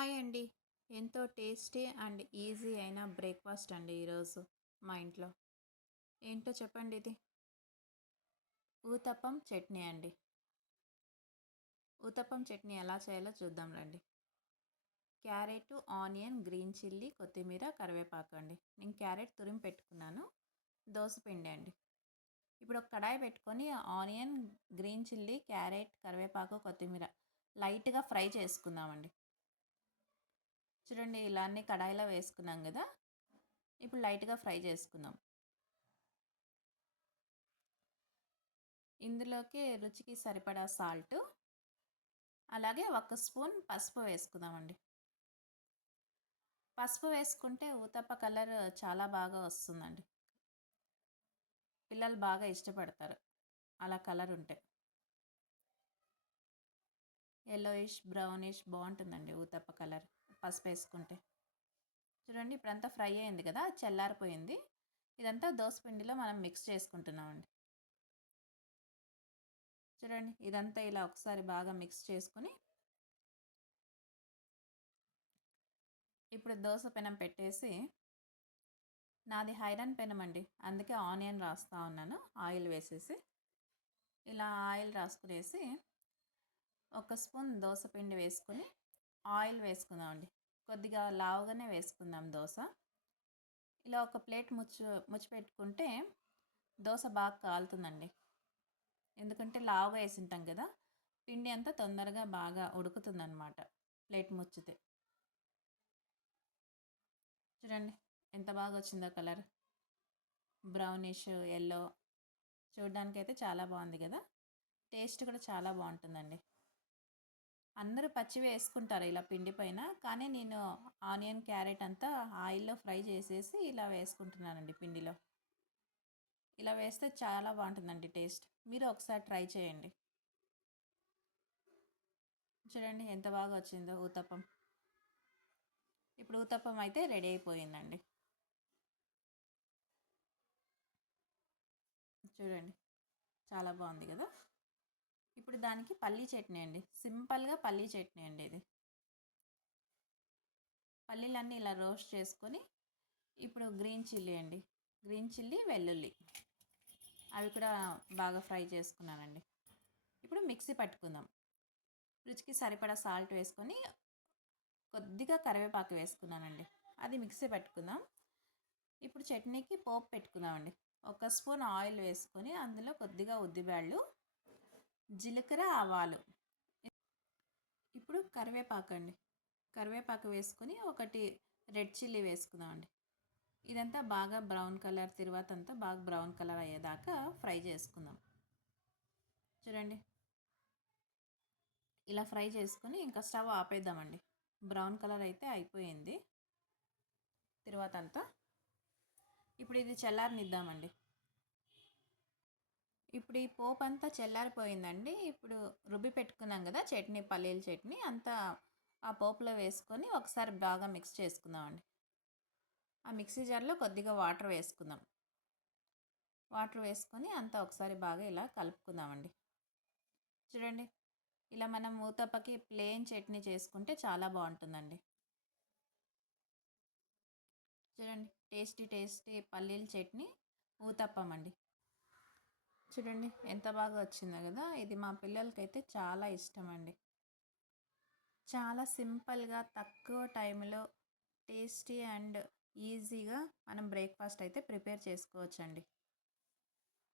Hi అండి. ఎంతో tasty and easy అయిన బ్రేక్ఫాస్ట్ అండి ఈరోజు మా ఇంట్లో. ఏంటో చెప్పండి ఇది? ఊతప్పం చట్నీ అండి. ఊతప్పం చట్నీ ఎలా చేయాలో చూద్దాం రండి. క్యారెట్ ఆనియన్ గ్రీన్ చిల్లీ కొత్తిమీర కరివేపాకు అండి. నేను క్యారెట్ తురిమి పెట్టుకున్నాను. పిండి అండి. ఇప్పుడు ఒక కడాయి పెట్టుకొని ఆనియన్ గ్రీన్ చిల్లీ క్యారెట్ కరివేపాకు కొత్తిమీర లైట్గా ఫ్రై చేసుకుందామండి. చూడండి ఇలా అన్ని కడాయిలో వేసుకున్నాం కదా. ఇప్పుడు లైట్గా ఫ్రై చేసుకుందాం. ఇందులోకి రుచికి సరిపడా సాల్ట్ అలాగే ఒక స్పూన్ పసుపు వేసుకుందామండి. పసుపు వేసుకుంటే ఊతప్ప కలర్ చాలా బాగా వస్తుందండి. పిల్లలు బాగా ఇష్టపడతారు అలా కలర్ ఉంటే. ఎల్లోయిష్ బ్రౌనిష్ బాగుంటుందండి ఊతప్ప కలర్. పసుపు వేసుకుంటే చూడండి ఇప్పుడంతా ఫ్రై అయింది కదా చల్లారిపోయింది. ఇదంతా దోసపిండిలో మనం మిక్స్ చేసుకుంటున్నామండి. చూడండి ఇదంతా ఇలా ఒకసారి బాగా మిక్స్ చేసుకుని ఇప్పుడు దోశ పెనం పెట్టేసి నాది హైరన్ పెనం అండి అందుకే ఆనియన్ రాస్తూ ఉన్నాను ఆయిల్ వేసేసి. ఇలా ఆయిల్ రాసుకునేసి ఒక స్పూన్ దోశ పిండి వేసుకొని ఆయిల్ వేసుకుందామండి. కొద్దిగా లావుగానే వేసుకుందాం దోశ. ఇలా ఒక ప్లేట్ ముచ్చు ముచ్చిపెట్టుకుంటే దోశ బాగా కాలుతుందండి. ఎందుకంటే లావుగా వేసింటాం కదా పిండి అంతా తొందరగా బాగా ఉడుకుతుందన్నమాట ప్లేట్ ముచ్చితే. చూడండి ఎంత బాగా వచ్చిందో కలర్. Brownish yellow. చూడడానికైతే చాలా బాగుంది కదా. టేస్ట్ కూడా చాలా బాగుంటుందండి. అందరూ పచ్చి వేసుకుంటారు ఇలా పిండి పైన. కానీ నేను ఆనియన్ క్యారెట్ అంతా ఆయిల్లో ఫ్రై చేసేసి ఇలా వేసుకుంటున్నానండి పిండిలో. ఇలా వేస్తే చాలా బాగుంటుందండి టేస్ట్. మీరు ఒకసారి ట్రై చేయండి. చూడండి ఎంత బాగా వచ్చిందో ఊతప్పం. ఇప్పుడు ఊతప్పం అయితే రెడీ అయిపోయిందండి. చూడండి చాలా బాగుంది కదా? ఇప్పుడు దానికి పల్లీ చట్నీ అండి. సింపుల్గా పల్లీ చట్నీ అండి ఇది. పల్లీలన్నీ ఇలా రోస్ట్ చేసుకొని ఇప్పుడు గ్రీన్ చిల్లీ అండి. గ్రీన్ చిల్లీ వెల్లుల్లి. అవి కూడా బాగా ఫ్రై చేసుకున్నానండి. ఇప్పుడు మిక్సీ పట్టుకుందాం. రుచికి సరిపడా సాల్ట్ వేసుకొని కొద్దిగా కరివేపాకు వేసుకున్నానండి. అది మిక్సీ పెట్టుకుందాం. ఇప్పుడు చట్నీకి పోపు పెట్టుకుందామండి. ఒక స్పూన్ ఆయిల్ వేసుకొని అందులో కొద్దిగా ఉద్దిబ్యాళ్ళు జీలకర్ర ఆవాలు. ఇప్పుడు కరివేపాకు అండి కరివేపాకు వేసుకొని ఒకటి రెడ్ చిల్లీ వేసుకుందామండి. ఇదంతా బాగా బ్రౌన్ కలర్ తర్వాత అంతా బాగా బ్రౌన్ కలర్ అయ్యేదాకా ఫ్రై చేసుకుందాం. చూడండి. ఇలా ఫ్రై చేసుకుని ఇంకా స్టవ్ ఆపేద్దామండి. బ్రౌన్ కలర్ అయితే అయిపోయింది. తర్వాత అంతా ఇప్పుడు ఇది చల్లారనిద్దామండి. ఇప్పుడు ఈ పోపు అంతా చల్లారిపోయిందండి. ఇప్పుడు రుబ్బి పెట్టుకున్నాం కదా చట్నీ పల్లీల చట్నీ అంతా ఆ పోపులో వేసుకొని ఒకసారి బాగా మిక్స్ చేసుకుందామండి. ఆ మిక్సీ జార్లో కొద్దిగా వాటర్ వేసుకుందాం. వాటర్ వేసుకొని అంతా ఒకసారి బాగా ఇలా కలుపుకుందామండి. చూడండి ఇలా మనం ఊతప్పకి ప్లేన్ చట్నీ చేసుకుంటే చాలా బాగుంటుందండి. చూడండి టేస్టీ టేస్టీ పల్లీల చట్నీ ఊతప్పం అండి. చూడండి ఎంత బాగా వచ్చిందో కదా! ఇది మా పిల్లలకైతే చాలా ఇష్టం అండి చాలా సింపుల్గా తక్కువ టైంలో టేస్టీ అండ్ ఈజీగా మనం బ్రేక్ఫాస్ట్ అయితే ప్రిపేర్ చేసుకోవచ్చండి.